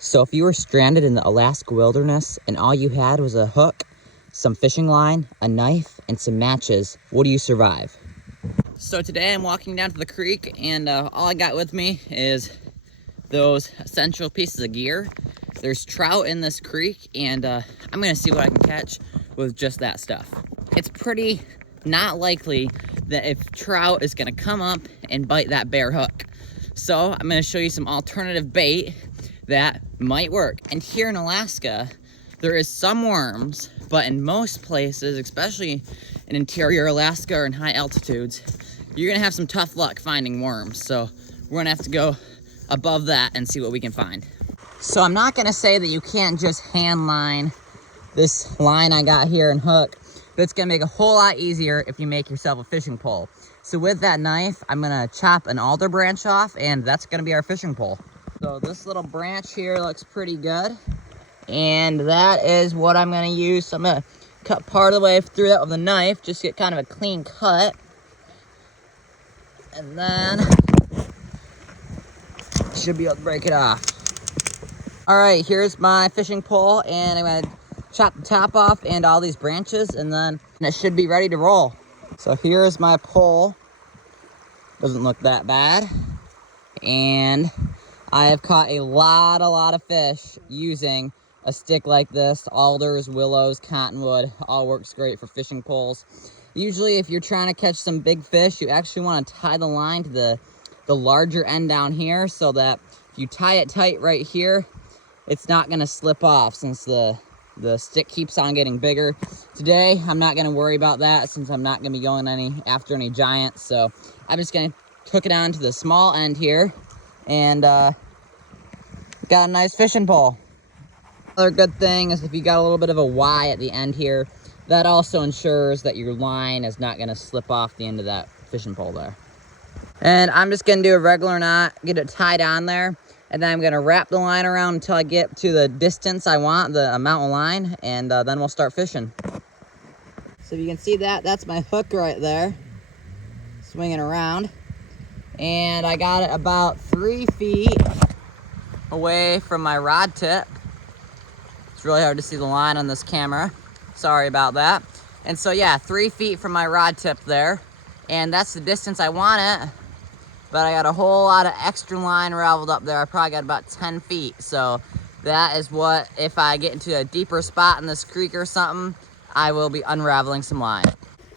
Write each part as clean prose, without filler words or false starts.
So if you were stranded in the Alaska wilderness and all you had was a hook, some fishing line, a knife, and some matches, would you survive? So today I'm walking down to the creek, and all I got with me is those essential pieces of gear. There's trout in this creek, and I'm gonna see what I can catch with just that stuff. It's pretty not likely that if trout is gonna come up and bite that bare hook. So I'm gonna show you some alternative bait that might work. And here in Alaska, there is some worms, but in most places, especially in interior Alaska or in high altitudes, you're gonna have some tough luck finding worms. So we're gonna have to go above that and see what we can find. So I'm not gonna say that you can't just hand line this line I got here and hook, but it's gonna make a whole lot easier if you make yourself a fishing pole. So with that knife, I'm gonna chop an alder branch off, and that's gonna be our fishing pole. So this little branch here looks pretty good, and that is what I'm gonna use. So I'm gonna cut part of the way through that with a knife, just get kind of a clean cut. And then should be able to break it off. All right, here's my fishing pole, and I'm gonna chop the top off and all these branches, and then it should be ready to roll. So here's my pole. Doesn't look that bad. And I have caught a lot of fish using a stick like this. Alders, willows, cottonwood, all works great for fishing poles. Usually if you're trying to catch some big fish, you actually want to tie the line to the larger end down here, so that if you tie it tight right here, it's not going to slip off, since the stick keeps on getting bigger. Today, I'm not going to worry about that, since I'm not going to be going after any giants. So I'm just going to hook it on to the small end here, and got a nice fishing pole. Another good thing is if you got a little bit of a Y at the end here, that also ensures that your line is not going to slip off the end of that fishing pole there. And I'm just going to do a regular knot, get it tied on there, and then I'm going to wrap the line around until I get to the distance I want, the amount of line, and then we'll start fishing. So if you can see that, that's my hook right there, swinging around. And I got it about 3 feet away from my rod tip. It's really hard to see the line on this camera. Sorry about that. And so yeah, 3 feet from my rod tip there. And that's the distance I want it. But I got a whole lot of extra line raveled up there. I probably got about 10 feet. So that is what, if I get into a deeper spot in this creek or something, I will be unraveling some line.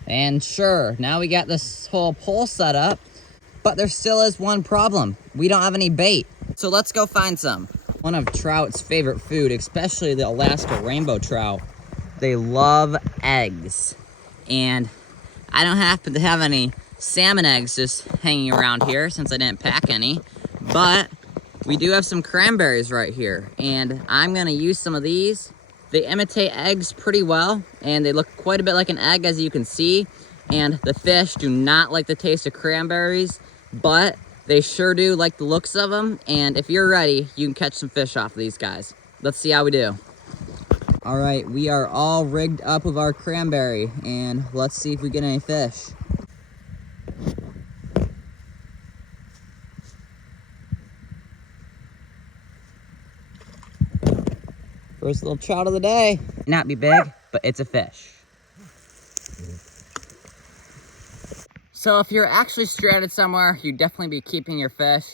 And sure, now we got this whole pole set up, but there still is one problem. We don't have any bait. So let's go find some. One of trout's favorite food, especially the Alaska rainbow trout, they love eggs. And I don't happen to have any salmon eggs just hanging around here, since I didn't pack any, but we do have some cranberries right here, and I'm gonna use some of these. They imitate eggs pretty well, and they look quite a bit like an egg, as you can see, and the fish do not like the taste of cranberries, but they sure do like the looks of them. And if you're ready, you can catch some fish off of these guys. Let's see how we do. All right, we are all rigged up with our cranberry, and let's see if we get any fish. First little trout of the day. Not be big, but it's a fish. So if you're actually stranded somewhere, you'd definitely be keeping your fish.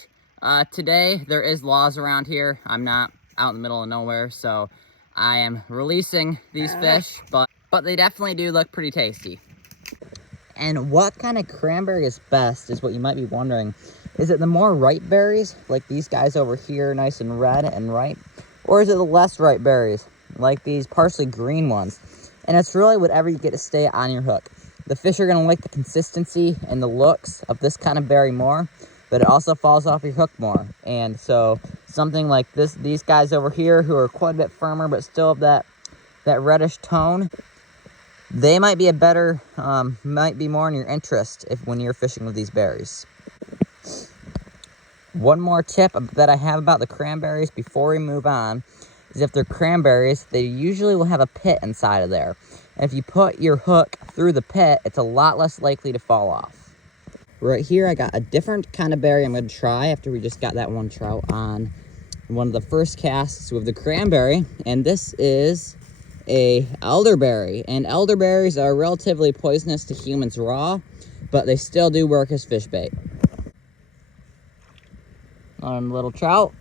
Today, there is laws around here. I'm not out in the middle of nowhere, so I am releasing these fish, but they definitely do look pretty tasty. And what kind of cranberry is best is what you might be wondering. Is it the more ripe berries, like these guys over here, nice and red and ripe? Or is it the less ripe berries, like these partially green ones? And it's really whatever you get to stay on your hook. The fish are gonna like the consistency and the looks of this kind of berry more, but it also falls off your hook more. And so something like these guys over here, who are quite a bit firmer but still have that reddish tone, they might be might be more in your interest when you're fishing with these berries. One more tip that I have about the cranberries before we move on is if they're cranberries, they usually will have a pit inside of there. And if you put your hook through the pit, it's a lot less likely to fall off. Right here, I got a different kind of berry I'm going to try after we just got that one trout on. one of the first casts with the cranberry, and this is a elderberry. And elderberries are relatively poisonous to humans raw, but they still do work as fish bait. On little trout.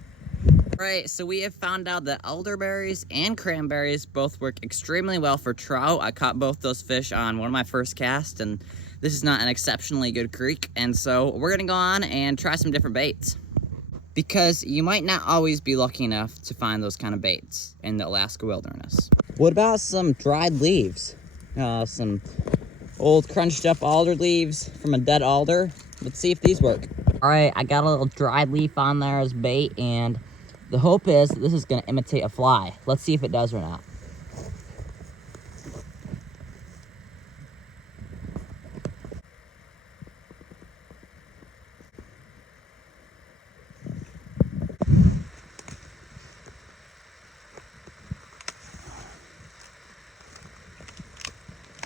Right, so we have found out that elderberries and cranberries both work extremely well for trout. I caught both those fish on one of my first casts, and this is not an exceptionally good creek, and so we're gonna go on and try some different baits. Because you might not always be lucky enough to find those kind of baits in the Alaska wilderness. What about some dried leaves? Some old crunched up alder leaves from a dead alder. Let's see if these work. All right, I got a little dried leaf on there as bait, and the hope is that this is gonna imitate a fly. Let's see if it does or not.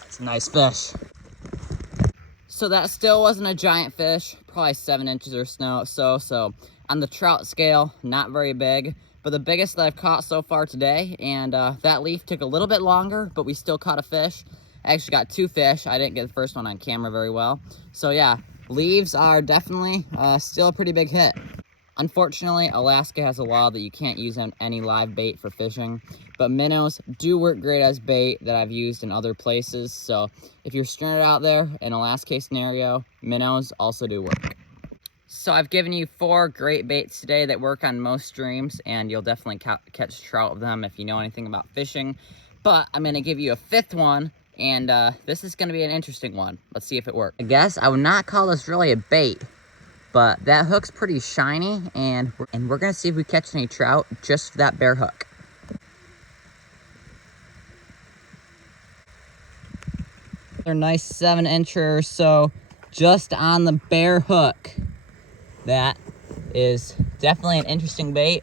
It's a nice fish. So that still wasn't a giant fish, probably 7 inches or so. On the trout scale, not very big, but the biggest that I've caught so far today. And that leaf took a little bit longer, but we still caught a fish. I actually got 2 fish. I didn't get the first one on camera very well. So yeah, leaves are definitely still a pretty big hit. Unfortunately, Alaska has a law that you can't use any live bait for fishing, but minnows do work great as bait that I've used in other places. So if you're stranded out there in a last case scenario, minnows also do work. So I've given you 4 great baits today that work on most streams, and you'll definitely catch trout with them if you know anything about fishing. But I'm gonna give you a 5th one, and this is gonna be an interesting one. Let's see if it works. I guess I would not call this really a bait, but that hook's pretty shiny, and we're gonna see if we catch any trout just for that bare hook. They're nice 7-incher or so, just on the bare hook. That is definitely an interesting bait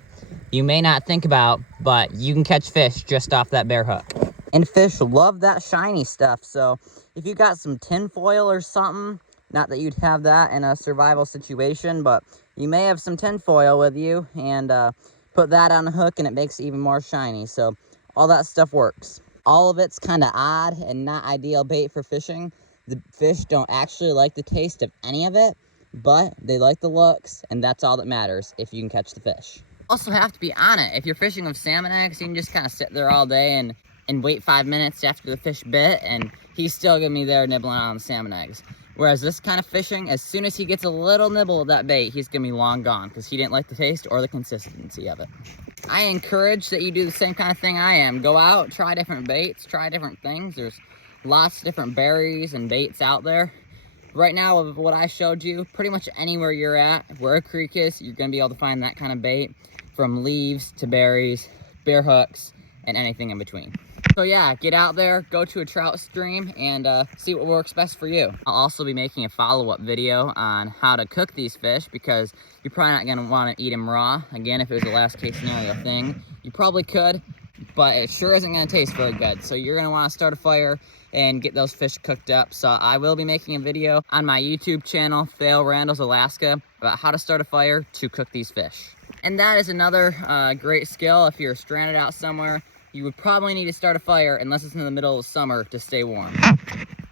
you may not think about, but you can catch fish just off that bare hook. And fish love that shiny stuff, so if you got some tin foil or something, not that you'd have that in a survival situation, but you may have some tin foil with you, and put that on a hook and it makes it even more shiny. So all that stuff works. All of it's kind of odd and not ideal bait for fishing. The fish don't actually like the taste of any of it, but they like the looks, and that's all that matters if you can catch the fish. Also have to be on it. If you're fishing with salmon eggs, you can just kind of sit there all day and wait 5 minutes after the fish bit, and he's still gonna be there nibbling on the salmon eggs. Whereas this kind of fishing, as soon as he gets a little nibble of that bait, he's gonna be long gone because he didn't like the taste or the consistency of it. I encourage that you do the same kind of thing I am. Go out, try different baits, try different things. There's lots of different berries and baits out there. Right now, with what I showed you, pretty much anywhere you're at, where a creek is, you're gonna be able to find that kind of bait, from leaves to berries, bare hooks, and anything in between. So yeah, get out there, go to a trout stream, and see what works best for you. I'll also be making a follow-up video on how to cook these fish, because you're probably not gonna wanna eat them raw. Again, if it was a last case scenario thing, you probably could, but it sure isn't gonna taste very good. So you're gonna wanna start a fire and get those fish cooked up. So I will be making a video on my YouTube channel, Fail Randall's Alaska, about how to start a fire to cook these fish. And that is another great skill. If you're stranded out somewhere, you would probably need to start a fire unless it's in the middle of summer to stay warm.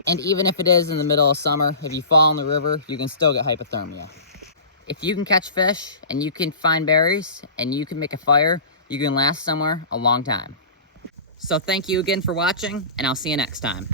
And even if it is in the middle of summer, if you fall in the river, you can still get hypothermia. If you can catch fish and you can find berries and you can make a fire, you can last somewhere a long time. So thank you again for watching, and I'll see you next time.